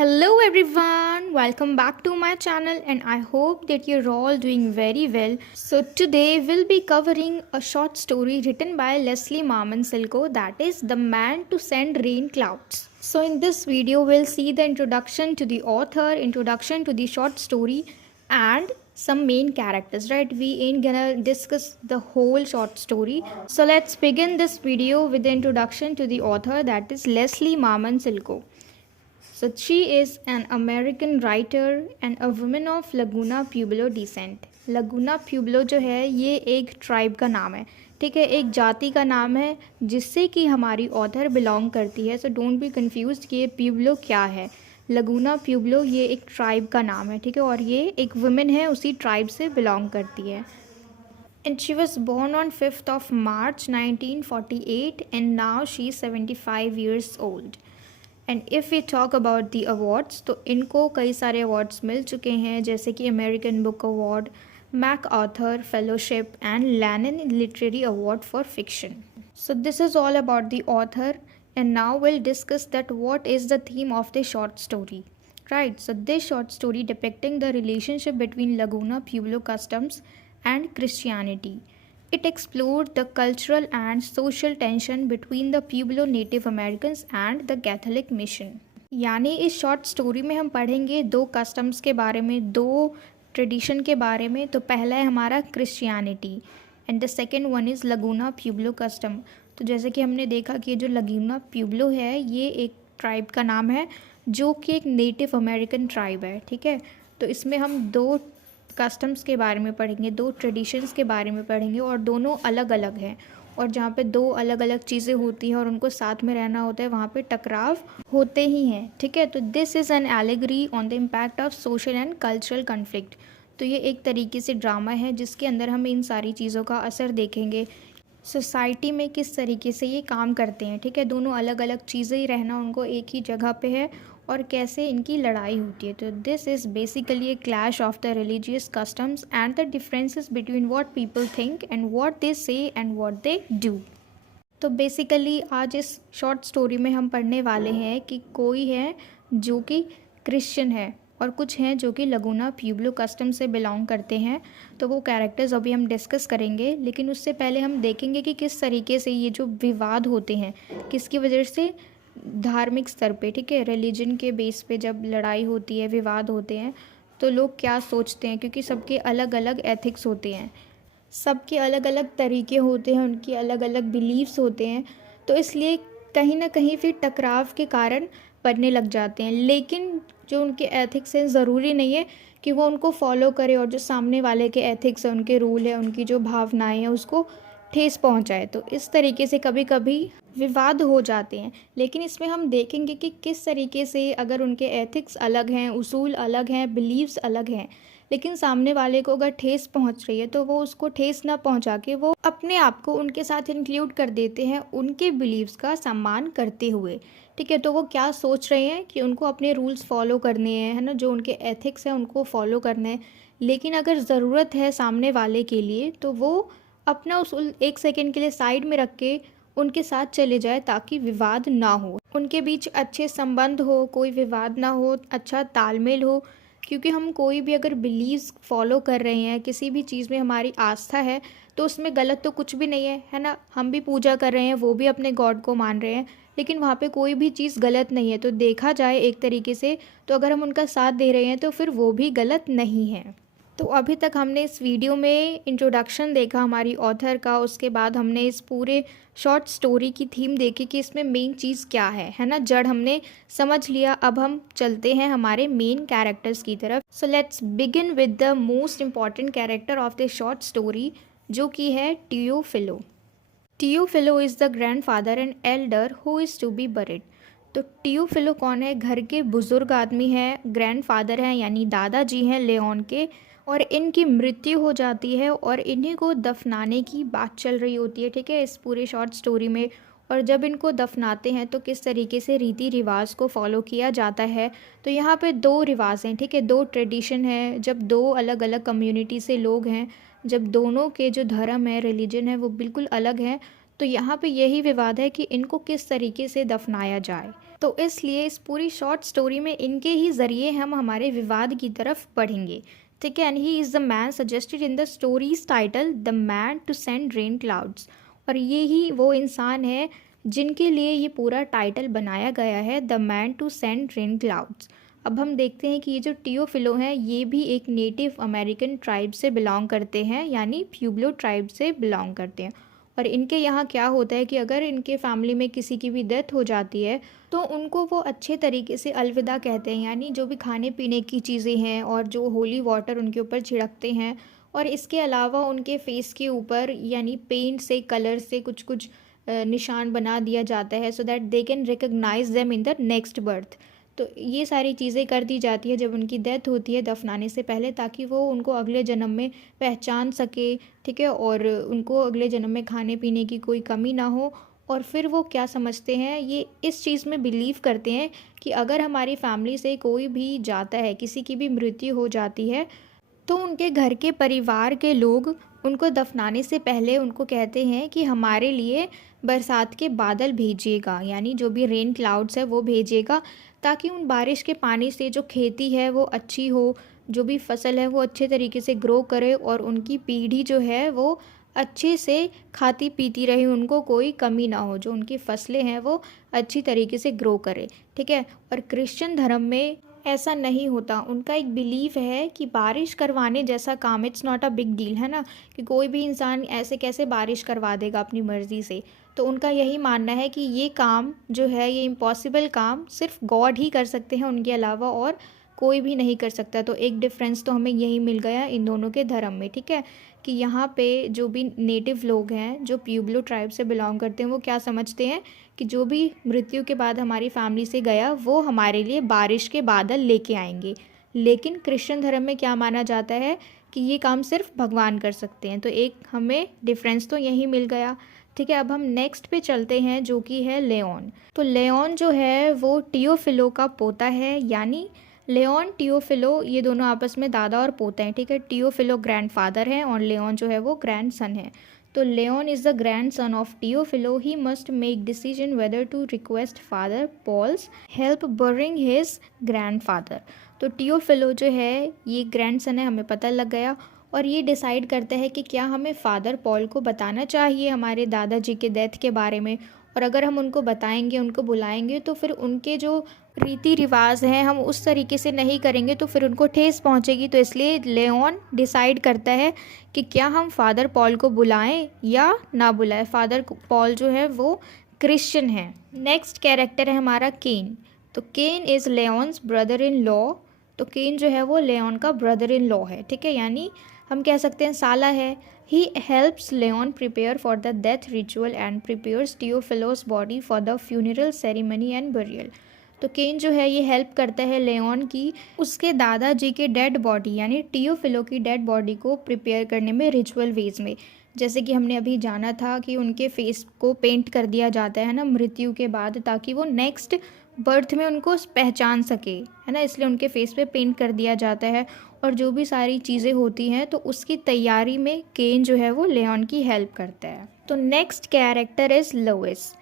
Hello everyone, welcome back to my channel and I hope that you're all doing very well. So today we'll be covering a short story written by Leslie Marmon Silko, that is The Man to Send Rain Clouds. So in this video we'll see the introduction to the author, introduction to the short story and some main characters, right? We ain't gonna discuss the whole short story. So let's begin this video with the introduction to the author, that is Leslie Marmon Silko. So she is an American writer and a woman of Laguna Pueblo descent. Laguna Pueblo जो है ये एक tribe का नाम है, ठीक है, एक जाति का नाम है जिससे कि हमारी ऑथर बिलोंग करती है. सो डोंट बी कंफ्यूज कि ये प्यूब्लो क्या है. लगुना प्यूब्लो ये एक ट्राइब का नाम है, ठीक है, और ये एक वुमेन है, उसी ट्राइब से बिलोंग करती है. And she was born on 5th of March 1948 and now she is 75 years old. And if we talk about the awards तो इनको कई सारे अवार्ड्स मिल चुके हैं, जैसे कि American book award, MacArthur fellowship and Lannan literary award for fiction. So this is all about the author and now will discuss that what is the theme of the short story. Right, so this short story depicting the relationship between Laguna Pueblo customs and Christianity. It explored the cultural and social tension between the Pueblo Native Americans and the Catholic mission. यानी इस short story में हम पढ़ेंगे दो customs के बारे में, दो ट्रेडिशन के बारे में. तो पहला है हमारा Christianity and the second one is Laguna Pueblo custom. तो जैसे कि हमने देखा कि जो लगूना प्यूब्लो है ये एक ट्राइब का नाम है जो कि एक नेटिव अमेरिकन ट्राइब है, ठीक है. तो इसमें हम दो कस्टम्स के बारे में पढ़ेंगे, दो ट्रेडिशंस के बारे में पढ़ेंगे और दोनों अलग अलग हैं. और जहाँ पे दो अलग अलग चीज़ें होती हैं और उनको साथ में रहना होता है वहाँ पे टकराव होते ही हैं, ठीक है. तो this is an allegory on the impact of social and cultural conflict. तो ये एक तरीके से ड्रामा है जिसके अंदर हम इन सारी चीज़ों का असर देखेंगे, सोसाइटी में किस तरीके से ये काम करते हैं, ठीक है. दोनों अलग अलग चीज़ें ही रहना उनको एक ही जगह पे है और कैसे इनकी लड़ाई होती है. तो this is basically A clash of the religious customs and the differences between what people think and what they से एंड व्हाट दे डू. तो बेसिकली आज इस शॉर्ट स्टोरी में हम पढ़ने वाले हैं कि कोई है जो कि क्रिश्चियन है और कुछ हैं जो कि लगूना प्यूब्लो कस्टम से बिलोंग करते हैं. तो वो कैरेक्टर्स अभी हम डिस्कस करेंगे, लेकिन उससे पहले हम देखेंगे कि किस तरीके से ये जो विवाद होते हैं किसकी वजह से, धार्मिक स्तर पे, ठीक है, रिलीजन के बेस पे जब लड़ाई होती है, विवाद होते हैं तो लोग क्या सोचते हैं, क्योंकि सबके अलग अलग एथिक्स होते हैं, सबके अलग अलग तरीके होते हैं, उनकी अलग अलग बिलीव्स होते हैं. तो इसलिए कहीं ना कहीं फिर टकराव के कारण पड़ने लग जाते हैं. लेकिन जो उनके एथिक्स हैं ज़रूरी नहीं है कि वो उनको फॉलो करे और जो सामने वाले के एथिक्स हैं, उनके रूल है, उनकी जो भावनाएं हैं उसको ठेस पहुंचाए. तो इस तरीके से कभी कभी विवाद हो जाते हैं. लेकिन इसमें हम देखेंगे कि किस तरीके से अगर उनके एथिक्स अलग हैं, उसूल अलग हैं, बिलीव्स अलग हैं, लेकिन सामने वाले को अगर ठेस पहुंच रही है तो वो उसको ठेस ना पहुंचा के वो अपने आप को उनके साथ इंक्लूड कर देते हैं उनके बिलीव्स का सम्मान करते हुए, ठीक है. तो वो क्या सोच रहे हैं कि उनको अपने रूल्स फॉलो करने हैं, है ना, जो उनके एथिक्स हैं उनको फॉलो करने हैं. लेकिन अगर ज़रूरत है सामने वाले के लिए तो वो अपना उसूल एक सेकेंड के लिए साइड में रख के उनके साथ चले जाए ताकि विवाद ना हो, उनके बीच अच्छे संबंध हो, कोई विवाद ना हो, अच्छा तालमेल हो. क्योंकि हम कोई भी अगर बिलीव्स फॉलो कर रहे हैं, किसी भी चीज़ में हमारी आस्था है तो उसमें गलत तो कुछ भी नहीं है, है ना. हम भी पूजा कर रहे हैं, वो भी अपने गॉड को मान रहे हैं, लेकिन वहाँ पे कोई भी चीज़ गलत नहीं है. तो देखा जाए एक तरीके से तो अगर हम उनका साथ दे रहे हैं तो फिर वो भी गलत नहीं है. तो अभी तक हमने इस वीडियो में इंट्रोडक्शन देखा हमारी ऑथर का, उसके बाद हमने इस पूरे शॉर्ट स्टोरी की थीम देखी कि इसमें मेन चीज़ क्या है ना, जड़ हमने समझ लिया. अब हम चलते हैं हमारे मेन कैरेक्टर्स की तरफ. So let's begin with the most important character of the short story जो कि है Teofilo. Teofilo is the grandfather and elder who is to be buried. तो टियोफिलो कौन है? घर के बुज़ुर्ग आदमी हैं, ग्रैंडफादर हैं यानी दादाजी हैं लेओन के, और इनकी मृत्यु हो जाती है और इन्हीं को दफनाने की बात चल रही होती है, ठीक है, इस पूरे शॉर्ट स्टोरी में. और जब इनको दफनाते हैं तो किस तरीके से रीति रिवाज को फॉलो किया जाता है. तो यहाँ पे दो रिवाज हैं, ठीक है, दो ट्रेडिशन है. जब दो अलग अलग कम्युनिटी से लोग हैं, जब दोनों के जो धर्म है, रिलीजन है, वो बिल्कुल अलग हैं, तो यहाँ पे यही विवाद है कि इनको किस तरीके से दफनाया जाए. तो इसलिए इस पूरी शॉर्ट स्टोरी में इनके ही ज़रिए हम हमारे विवाद की तरफ बढ़ेंगे, ठीक है। And he is the man suggested in the stories title the man to send rain clouds, और ये ही वो इंसान है जिनके लिए ये पूरा टाइटल बनाया गया है, the man to send rain clouds. अब हम देखते हैं कि ये जो टियोफिलो हैं ये भी एक नेटिव अमेरिकन ट्राइब से बिलोंग करते हैं, यानी प्यूब्लो ट्राइब से बिलोंग करते हैं। और इनके यहाँ क्या होता है कि अगर इनके फैमिली में किसी की भी डेथ हो जाती है तो उनको वो अच्छे तरीके से अलविदा कहते हैं, यानी जो भी खाने पीने की चीज़ें हैं और जो होली वाटर उनके ऊपर छिड़कते हैं, और इसके अलावा उनके फेस के ऊपर यानी पेंट से, कलर से कुछ कुछ निशान बना दिया जाता है, so that they can recognise them in the next birth. तो ये सारी चीज़ें कर दी जाती है जब उनकी डेथ होती है दफनाने से पहले, ताकि वो उनको अगले जन्म में पहचान सके, ठीक है, और उनको अगले जन्म में खाने पीने की कोई कमी ना हो। और फिर वो क्या समझते हैं, ये इस चीज़ में बिलीव करते हैं कि अगर हमारी फैमिली से कोई भी जाता है, किसी की भी मृत्यु हो जाती है, तो उनके घर के परिवार के लोग उनको दफनाने से पहले उनको कहते हैं कि हमारे लिए बरसात के बादल भेजिएगा, यानी जो भी रेन क्लाउड्स है वो भेजिएगा, ताकि उन बारिश के पानी से जो खेती है वो अच्छी हो, जो भी फसल है वो अच्छे तरीके से ग्रो करे, और उनकी पीढ़ी जो है वो अच्छे से खाती पीती रहे, उनको कोई कमी ना हो, जो उनकी फसलें हैं वो अच्छी तरीके से ग्रो करे, ठीक है। और क्रिश्चियन धर्म में ऐसा नहीं होता, उनका एक बिलीफ है कि बारिश करवाने जैसा काम it's not a big deal, है ना, कि कोई भी इंसान ऐसे कैसे बारिश करवा देगा अपनी मर्ज़ी से। तो उनका यही मानना है कि ये काम जो है, ये इम्पॉसिबल काम सिर्फ गॉड ही कर सकते हैं, उनके अलावा और कोई भी नहीं कर सकता। तो एक डिफरेंस तो हमें यही मिल गया इन दोनों के धर्म में, ठीक है, कि यहाँ पे जो भी नेटिव लोग हैं जो प्यूब्लो ट्राइब से बिलोंग करते हैं वो क्या समझते हैं कि जो भी मृत्यु के बाद हमारी फैमिली से गया वो हमारे लिए बारिश के बादल लेके आएंगे। लेकिन क्रिश्चियन धर्म में क्या माना जाता है कि ये काम सिर्फ भगवान कर सकते हैं। तो एक हमें डिफरेंस तो यही मिल गया, ठीक है। अब हम नेक्स्ट पे चलते हैं जो कि है लेओन। तो लेओन जो है वो टियोफिलो का पोता है, यानी लेओन टियोफिलो ये दोनों आपस में दादा और पोता हैं, ठीक है। टियोफिलो ग्रैंडफादर हैं और लेओन जो है वो ग्रैंडसन है। तो Leon is the grandson of Teofilo, he must make decision whether to request Father Paul's help burying his grandfather. तो टियोफिलो जो है ये ग्रैंडसन है, हमें पता लग गया, और ये डिसाइड करता है कि क्या हमें फादर पॉल को बताना चाहिए हमारे दादाजी के डेथ के बारे में, और अगर हम उनको बताएंगे, उनको बुलाएंगे, तो फिर उनके जो रीति रिवाज हैं हम उस तरीके से नहीं करेंगे तो फिर उनको ठेस पहुंचेगी। तो इसलिए लेओन डिसाइड करता है कि क्या हम फादर पॉल को बुलाएं या ना बुलाएं। फादर पॉल जो है वो क्रिश्चियन है। नेक्स्ट कैरेक्टर है हमारा केन। तो केन इज़ लेओन्स ब्रदर इन लॉ। तो केन जो है वो लेओन का ब्रदर इन लॉ है, ठीक है, यानी हम कह सकते हैं साला है। He helps Leon prepare for the death ritual and prepares Teofilo's body for the funeral ceremony and burial. तो केन जो है ये हेल्प करता है लेओन की उसके दादाजी के डेड बॉडी यानी टियोफिलो की डेड बॉडी को प्रिपेयर करने में रिचुअल वेज में। जैसे कि हमने अभी जाना था कि उनके फेस को पेंट कर दिया जाता है ना मृत्यु के बाद, ताकि वो नेक्स्ट बर्थ में उनको पहचान सके, है ना, इसलिए उनके फेस पे पेंट कर दिया जाता है। और जो भी सारी चीज़ें होती हैं तो उसकी तैयारी में केन जो है वो लेओन की हेल्प करता है। तो next character is Louise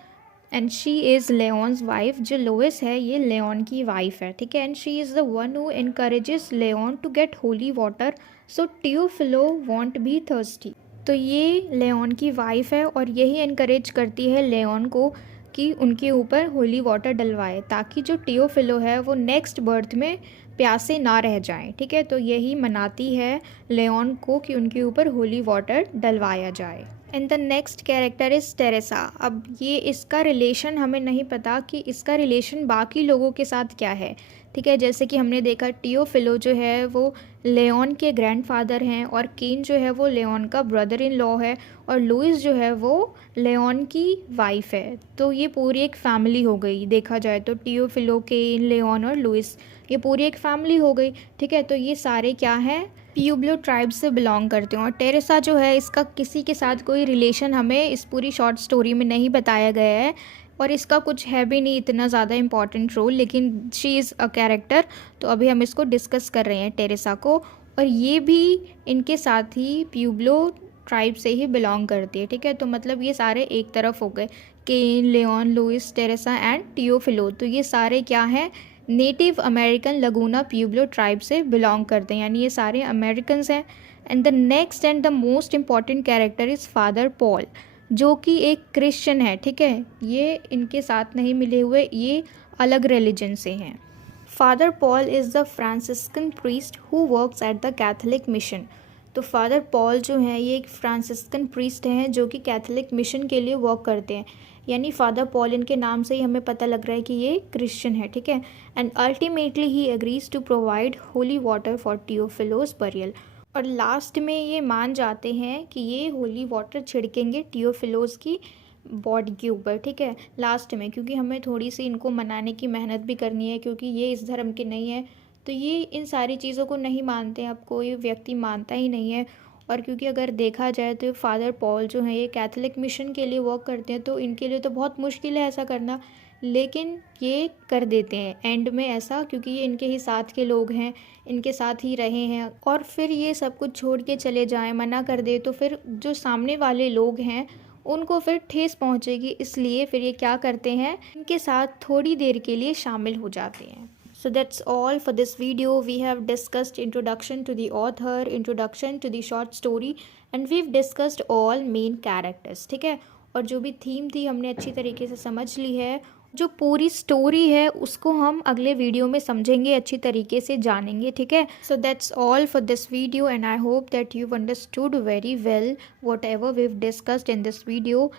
and she is Leon's wife. जो लोइस है ये लेओन की वाइफ है, ठीक है, and she is the one who encourages Leon to get holy water so Teofilo won't be thirsty. तो ये लेओन की वाइफ है और यही इनकरेज करती है लेओन को कि उनके ऊपर होली वाटर डलवाए, ताकि जो टियोफिलो है वो नेक्स्ट बर्थ में प्यासे ना रह जाएं, ठीक है। तो यही मनाती है लेओन को कि उनके ऊपर होली वाटर डलवाया जाए। And the next character is Teresa. अब ये इसका रिलेशन हमें नहीं पता कि इसका रिलेशन बाकी लोगों के साथ क्या है, ठीक है। जैसे कि हमने देखा टियोफिलो जो है वो लेओन के ग्रैंडफादर हैं और केन जो है वो लेओन का ब्रदर इन लॉ है और लुइस जो है वो लेओन की वाइफ है। तो ये पूरी एक फैमिली हो गई, देखा जाए तो टियोफिलो, केन, लेओन और लुइस, ये पूरी एक फैमिली हो गई, ठीक है। तो ये सारे क्या हैं, प्यूब्लो ट्राइब से बिलोंग करते हैं। और टेरेसा जो है इसका किसी के साथ कोई रिलेशन हमें इस पूरी शॉर्ट स्टोरी में नहीं बताया गया है और इसका कुछ है भी नहीं इतना ज़्यादा इम्पॉर्टेंट रोल, लेकिन शी इज़ अ कैरेक्टर। तो अभी हम इसको डिस्कस कर रहे हैं टेरेसा को। और ये भी इनके साथ ही प्यूब्लो ट्राइब से ही बिलोंग करती है, ठीक है। तो मतलब ये सारे एक तरफ हो गए, केन, लेऑन, लुइस, टेरेसा एंड टियोफिलो। तो ये सारे क्या हैं, नेटिव अमेरिकन लगूना प्यूब्लो ट्राइब से बिलोंग करते हैं, यानी ये सारे अमेरिकन्स हैं। And the next and the most important character is father Paul, जो कि एक क्रिश्चियन है, ठीक है। ये इनके साथ नहीं मिले हुए, ये अलग रिलीजन से हैं। Father Paul is the Franciscan priest who works at the Catholic mission. तो फादर पॉल जो हैं ये एक फ्रांसिस्कन प्रीस्ट हैं जो कि कैथोलिक मिशन के लिए वर्क करते हैं, यानी फादर पॉल इनके नाम से ही हमें पता लग रहा है कि ये क्रिश्चियन है, ठीक है। And ultimately he agrees to provide holy water for Teofilo's burial. और लास्ट में ये मान जाते हैं कि ये होली वाटर छिड़केंगे टियोफिलोस की बॉडी के ऊपर, ठीक है, लास्ट में, क्योंकि हमें थोड़ी सी इनको मनाने की मेहनत भी करनी है, क्योंकि ये इस धर्म के नहीं है। तो ये इन सारी चीज़ों को नहीं मानते हैं, अब कोई व्यक्ति मानता ही नहीं है। और क्योंकि अगर देखा जाए तो फादर पॉल जो है ये कैथोलिक मिशन के लिए वर्क करते हैं, तो इनके लिए तो बहुत मुश्किल है ऐसा करना, लेकिन ये कर देते हैं एंड में ऐसा, क्योंकि ये इनके ही साथ के लोग हैं, इनके साथ ही रहे हैं। और फिर ये सब कुछ छोड़ के चले जाएं, मना कर दे, तो फिर जो सामने वाले लोग हैं उनको फिर ठेस पहुंचेगी, इसलिए फिर ये क्या करते हैं, इनके साथ थोड़ी देर के लिए शामिल हो जाते हैं। So that's all for this video. We have discussed introduction to the author, introduction to the short story, and we've discussed all main characters, ठीक है। और जो भी थीम थी हमने अच्छी तरीके से समझ ली है। जो पूरी स्टोरी है उसको हम अगले वीडियो में समझेंगे, अच्छी तरीके से जानेंगे, ठीक है। So that's all for this video and I hope that you understood very well whatever we've discussed in this video,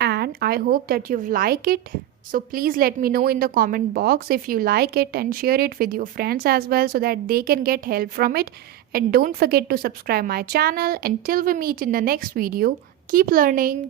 and I hope that you've liked it. So please let me know in the comment box if you like it, and share it with your friends as well so that they can get help from it. And don't forget to subscribe my channel. Until we meet in the next video, keep learning.